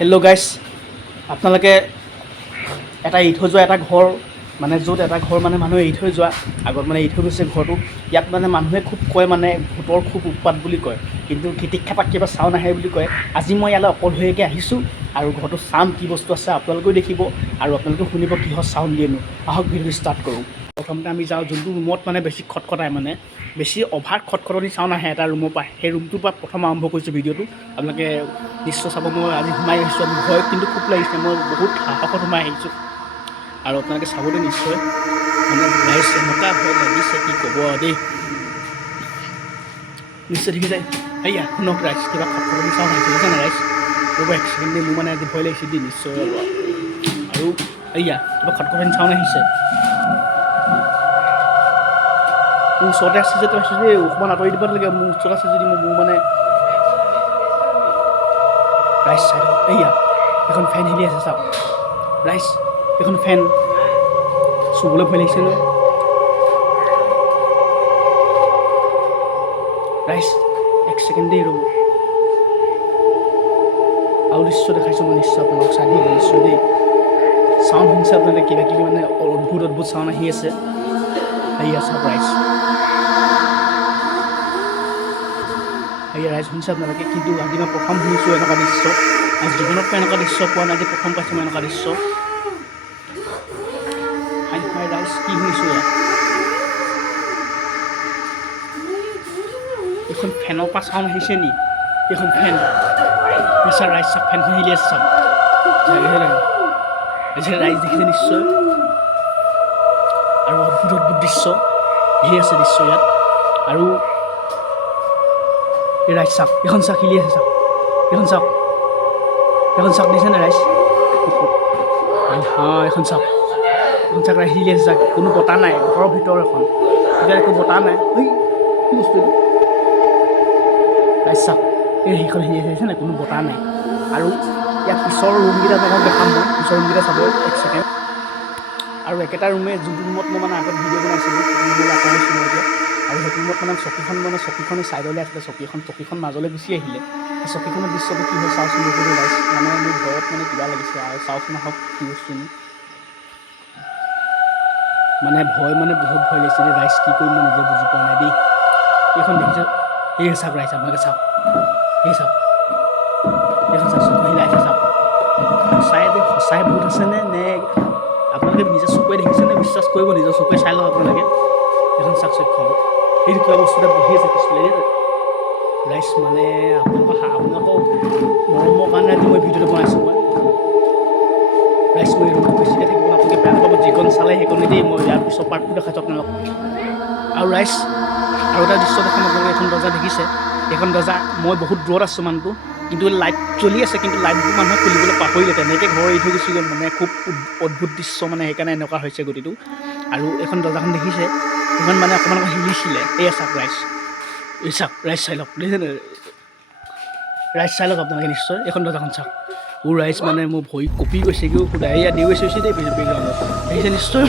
Hello' গাইছ, আপোনালোকে এটা এৰি থৈ যোৱা এটা ঘৰ মানে য'ত এটা ঘৰ মানে মানুহে এৰি থৈ যোৱা আগত মানে এৰি থৈ গৈছে ঘৰটো। ইয়াত মানে মানুহে খুব কয় মানে ভূতৰ খুব উৎপাত বুলি কয়, কিন্তু খিটিকখাপাক কিবা চাউণ্ড আহে বুলি কয়। আজি মই ইয়ালৈ অকলশৰীয়াকৈ আহিছোঁ আৰু ঘৰটো চাম কি বস্তু আছে আপোনালোকেও দেখিব আৰু আপোনালোকেও শুনিব কিহৰ চাউণ্ড দিয়েনো। আহক ভিডিঅ'টো ষ্টাৰ্ট কৰোঁ। প্ৰথমতে আমি যাওঁ যোনটো ৰুমত মানে বেছি খটখটাই মানে বেছি অভাৰ খটখটনি চাউণ্ড আহে এটা ৰুমৰ পৰা, সেই ৰুমটোৰ পৰা প্ৰথম আৰম্ভ কৰিছোঁ ভিডিঅ'টো। আপোনালোকে নিশ্চয় চাব। মই আজি সোমাই আহিছোঁ, আমি ভয় কিন্তু খুব লাগিছে, মই বহুত সাহসত সোমাই আহিছোঁ আৰু আপোনালোকে চাবলৈ নিশ্চয় মানে ৰাইজ এনেকুৱা ভয় লাগিছে কি ক'ব আৰু দেই। নিশ্চয় দেখি যায় সেয়া শুনক ৰাইজ, কিবা খটখটনি চাউণ্ড আহিছে বুজিছে নাই ৰাইজ। ৰ'ব এক ছেকেণ্ড দেই, মোৰ মানে আজি ভয় লাগিছে দেই নিশ্চয় ৰ'ব। আৰু এয়া কিবা খটখটনি চাউণ্ড আহিছে, মোৰ ওচৰতে আছে যে পাইছোঁ যে অকণমান আঁতৰি দিব লাগে। মোৰ ওচৰত আছে যদি মোৰ মানে ৰাইজ চাই লওক, এয়া এখন ফেন হিলি আছে চাওক ৰাইজ, এখন ফেন চুবলৈ ভয় লাগিছে ন ৰাইজ। এক ছেকেণ্ড দেই ৰ'ব, আৰু দৃশ্য দেখাইছোঁ মই নিশ্চয় আপোনালোকক চাই দিব নিশ্চয় দেই। চাউণ্ড শুনিছে আপোনালোকে কিবা কিবি মানে অদ্ভুত অদ্ভুত চাউণ্ড আহি আছে। সেয়া চাওক ৰাইজ, সেয়া ৰাইজ শুনিছে আপোনালোকে, কিন্তু আজি মই প্ৰথম শুনিছোঁ এনেকুৱা দৃশ্য। আৰু জীৱনত এনেকুৱা দৃশ্য পোৱা নাই, আজি প্ৰথম পাইছোঁ মই এনেকুৱা দৃশ্য। হাই হাই ৰাইজ, কি শুনিছোঁ ইয়াত? এইখন ফেনৰ পৰা চাউণ্ড আহিছে নি? এইখন ফেন চাওক ৰাইজ, চাওক ফেনখন হিলি আছে চাওক ৰাইজ দেখিছে নিশ্চয়। আৰু অদ্ভুত অদ্ভুত দৃশ্য ধেৰ আছে দৃশ্য ইয়াত। আৰু এই ৰাইজ চাওক, এইখন চাওক হিলি আছে চাওক, এইখন চাওক, এখন চাওক দিছে নে ৰাইজ? অঁ এখন চাওক, এখন চাওক ৰাইজ হিলি আছে চাওক, কোনো বতাহ নাই, ঘৰৰ ভিতৰ এখন এতিয়া একো বতাহ নাই। কি বস্তু এইটো ৰাইজ চাওক, এই সেইখন হিলি আছে নাই, কোনো বতাহ নাই। আৰু ইয়াত পিছৰ ৰুমকেইটা আপোনালোকক দেখাম মই, পিছৰ ৰুমকেইটা চাব এক ছেকেণ্ড। আৰু একেটা ৰুমে যোনটো ৰুমত মই মানে আগত ভিডিঅ' বনাইছিলোঁ সেইটো ৰুমলৈ আকৌ গৈছোঁ মই এতিয়া। আৰু সেইটো ৰুমত মানে চকীখন ছাইডলৈ আছিলে, চকীখন মাজলৈ গুচি আহিলে। সেই চকীখনৰ দৃশ্যটো কি হয় চাওঁচোন ৰ'বলৈ ৰাইজ, মানে মোৰ ঘৰত মানে কিবা লাগিছে আৰু চাওঁচোন আহক কি বস্তুনো। মানে ভয় মানে বহুত ভয় লাগিছে দেই ৰাইজ, কি কৰিম মই নিজে বুজি পোৱা নাই দেই। এইখন দেখিছে, এই চাওক ৰাইজ আপোনালোকে চাওক, এই চাওক এইখন চাওক, চকু হিলাইছে চাওক। সঁচাই ভূত আছেনে নে আপোনালোকে নিজে চকুৱে দেখিছেনে? বিশ্বাস কৰিব, নিজৰ চকুৱে চাই লওক আপোনালোকে। এখন চাওক চকীখন, সেইটো কিবা বস্তু এটা বহি আছে পিছফালে ৰাইজ। মানে আপোনালোকৰ মৰমৰ কাৰণে আজি মই ভিডিঅ'টো বনাইছোঁ মই ৰাইজ। মই ৰুমটো বেছিকৈ থাকিব আপোনালোকে বেয়া নাপাব, যিকণ চালে সেইকণে দেই। মই ইয়াৰ পিছৰ পাৰ্টটো দেখাইছোঁ আপোনালোকক। আৰু ৰাইজ আৰু এটা দৃশ্য দেখাম আপোনালোকে, এখন দৰ্জা দেখিছে, এইখন দৰ্জা মই বহুত দূৰত আছোঁ মানুহটো, কিন্তু লাইট জ্বলি আছে, কিন্তু লাইটবোৰ মানুহে খুলিবলৈ পাহৰিলে, তেনেকৈ ঘৰ এৰি থৈ গুচি গ'ল। মানে খুব অদ্ভুত দৃশ্য, মানে সেইকাৰণে এনেকুৱা হৈছে গতিটো। আৰু এইখন দৰ্জাখন দেখিছে, সেইখন মানে অকণমান হিলিছিলে। এই চাওক ৰাইজ, এই চাওক ৰাইজ চাই লওক, দেখিছেনে ৰাইজ চাই লওক আপোনালোকে নিশ্চয়। এইখন দৰ্জাখন চাওক, ৰাইজ মানে মোৰ ভৰি কঁপি গৈছে, কি ডায়েৰিয়া দি গৈছে দেই বেকগ্ৰাউণ্ডত দেখিছে নিশ্চয়।